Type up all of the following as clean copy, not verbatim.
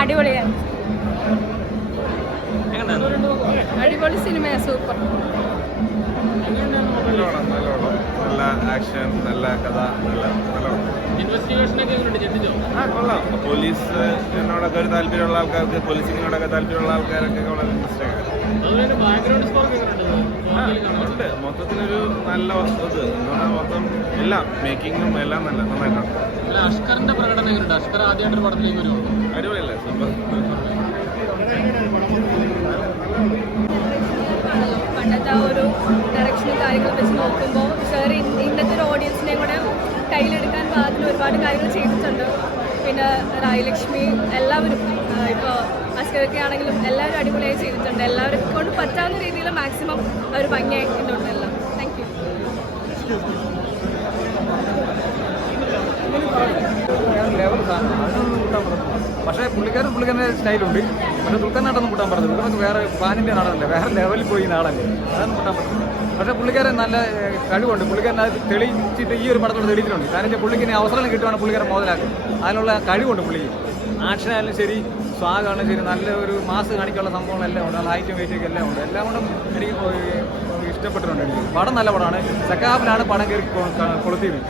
അടിപൊളിയാണ്. അടിപൊളി സിനിമയാ, സൂപ്പർ. നല്ല ആക്ഷൻ, നല്ല കഥ, കൊള്ളാം. പോലീസ് എന്നോടൊക്കെ ഒരു താല്പര്യമുള്ള ആൾക്കാർക്ക്, പോലീസിനോടൊക്കെ താല്പര്യമുള്ള ആൾക്കാരൊക്കെ വളരെ ഇൻട്രസ്റ്റ് ഉണ്ട്. മൊത്തത്തിലൊരു നല്ല ഇത് മൊത്തം എല്ലാം മേക്കിങ്ങും എല്ലാം നല്ല നന്നായിട്ടുണ്ട്. അഷ്കറിന്റെ പ്രകടനം എങ്ങനെയുണ്ട്? അഷ്കർ ആദ്യമായിട്ടൊരു പടത്തിലേക്ക് വരുമോ? അടിപൊളിയല്ലേ? സൂപ്പർ. പണ്ടത്തെ ആ ഒരു ഡയറക്ഷനും കാര്യങ്ങളും വെച്ച് നോക്കുമ്പോൾ സാർ ഇന്നത്തെ ഒരു ഓഡിയൻസിനെ കൂടെ കയ്യിലെടുക്കാൻ പാകത്തിന് ഒരുപാട് കാര്യങ്ങൾ ചെയ്തിട്ടുണ്ട്. പിന്നെ റായലക്ഷ്മി എല്ലാവരും, ഇപ്പോൾ അസ്കറൊക്കെ ആണെങ്കിലും എല്ലാവരും അടിപൊളിയായി ചെയ്തിട്ടുണ്ട്. എല്ലാവരും കൊണ്ട് പറ്റാവുന്ന രീതിയിൽ മാക്സിമം അവർ ഭംഗിയാക്കിയിട്ടുണ്ട് എല്ലാം. Thank you. പക്ഷേ പുള്ളിക്കാരൻ്റെ സ്റ്റൈലുണ്ട്. പക്ഷേ ദുൽഖർ നാടൊന്നും കൂട്ടാൻ പറഞ്ഞു. ദുൽഖർക്ക് വേറെ പാനിൻ്റെ നാടല്ലേ, വേറെ ലെവലിൽ പോയി നാടല്ലേ, അതൊന്നും കൂട്ടാൻ പറ്റില്ല. പക്ഷേ പുള്ളിക്കാരൻ നല്ല കഴിവുണ്ട്. പുള്ളിക്കാരൻ അത് തെളിയിച്ചിട്ട് ഈ ഒരു പടത്തോട് തെളിയിച്ചിട്ടുണ്ട്. കാരണം പുള്ളിക്ക് അവസരം കിട്ടുവാണ് പുള്ളിക്കാരൻ മുതലാക്കും. അതിനുള്ള കഴിവുണ്ട് പുള്ളിക്ക്. ആക്ഷനായാലും ശരി, സ്വാഗാണെങ്കിലും ശരി, നല്ല ഒരു മാസ് കാണിക്കാനുള്ള സംഭവങ്ങളെല്ലാം ഉണ്ട്. ഹൈറ്റും വെയിറ്റൊക്കെ എല്ലാം ഉണ്ട്. എല്ലാം കൊണ്ടും എനിക്ക് ഇഷ്ടപ്പെട്ടിട്ടുണ്ട്. എനിക്ക് പടം നല്ല പടമാണ്. സെക്കൻഡ് ഹാഫിലാണ് പടം കയറി കൊളുത്തിയത്.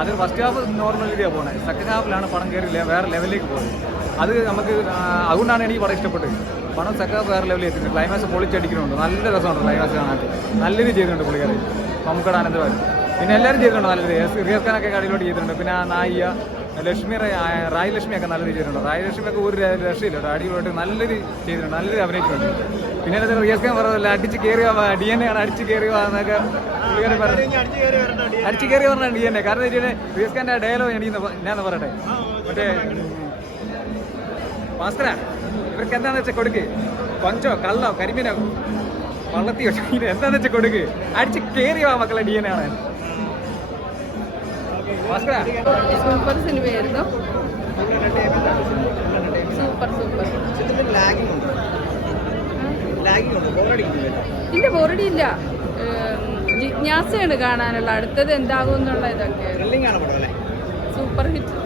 അതിൽ ഫസ്റ്റ് ഹാഫ് നോർമൽ രീതിയാണ് പോകുന്നത്. സെക്കൻഡ് ഹാഫിലാണ് പടം കയറി വേറെ ലെവലിലേക്ക് പോകുന്നത്. അത് നമുക്ക് അതുകൊണ്ടാണ് എനിക്ക് പടം ഇഷ്ടപ്പെട്ടത്. പടം സെക്കൻഡ് ഹാഫ് വേറെ ലെവലിൽ എത്തിയിട്ടുണ്ട്. ക്ലൈമാക്സ് പൊളിച്ചടിക്കുന്നുണ്ട്. നല്ല രസമുണ്ട് ക്ലൈമാക്സ് കാണാനായിട്ട്. നല്ല രീതി ചെയ്തിട്ടുണ്ട് പുള്ളിക്കാരൻ. മമ്മൂക്കയുടെ ആനന്ദവാൻ പിന്നെ എല്ലാവരും ചെയ്തിട്ടുണ്ട് നല്ല രീതി. റിയാസ് ഖാനൊക്കെ കടയിലോട്ട് ചെയ്തിട്ടുണ്ട്. പിന്നെ നായിക ലക്ഷ്മി റായ് ലക്ഷ്മിയൊക്കെ നല്ല രീതി ചെയ്തിട്ടുണ്ട്. റായ് ലക്ഷ്മിയൊക്കെ ഒരു രക്ഷയില്ല, അടിപൊളിയായിട്ട് നല്ല രീതി ചെയ്തിട്ടുണ്ട്, നല്ല രീതി അഭിനയിച്ചിട്ടുണ്ട്. പിന്നെ റിയാസ് ഖാൻ പറഞ്ഞതല്ല, അടിച്ച് കയറി DNA ആണ്, അടിച്ച് കയറി എന്നൊക്കെ പുള്ളിക്കാരൻ പറഞ്ഞു. അടിച്ച് കയറി പറഞ്ഞാൽ DNA. കാരണം റിയാസ് ഖാൻ്റെ ഡയലോഗ് ഞാൻ പറയട്ടെ, മറ്റേ ഭാസ്കര ഇവർക്ക് എന്താണെന്ന് വെച്ചാൽ കൊടുക്ക്, കൊഞ്ചോ കള്ളോ കരിമീനോ വള്ളത്തി വെച്ചോ, ഇത് എന്താണെന്ന് വെച്ചാൽ കൊടുക്ക്, അടിച്ച് കയറി മക്കളെ DNA ആണ്. സൂപ്പർ സിനിമയായിരുന്നു. സൂപ്പർ. ഇല്ല, ബോറടിയില്ല. ജിജ്ഞാസയാണ് കാണാനുള്ള, അടുത്തത് എന്താകും എന്നുള്ള ഇതൊക്കെ. Super hit.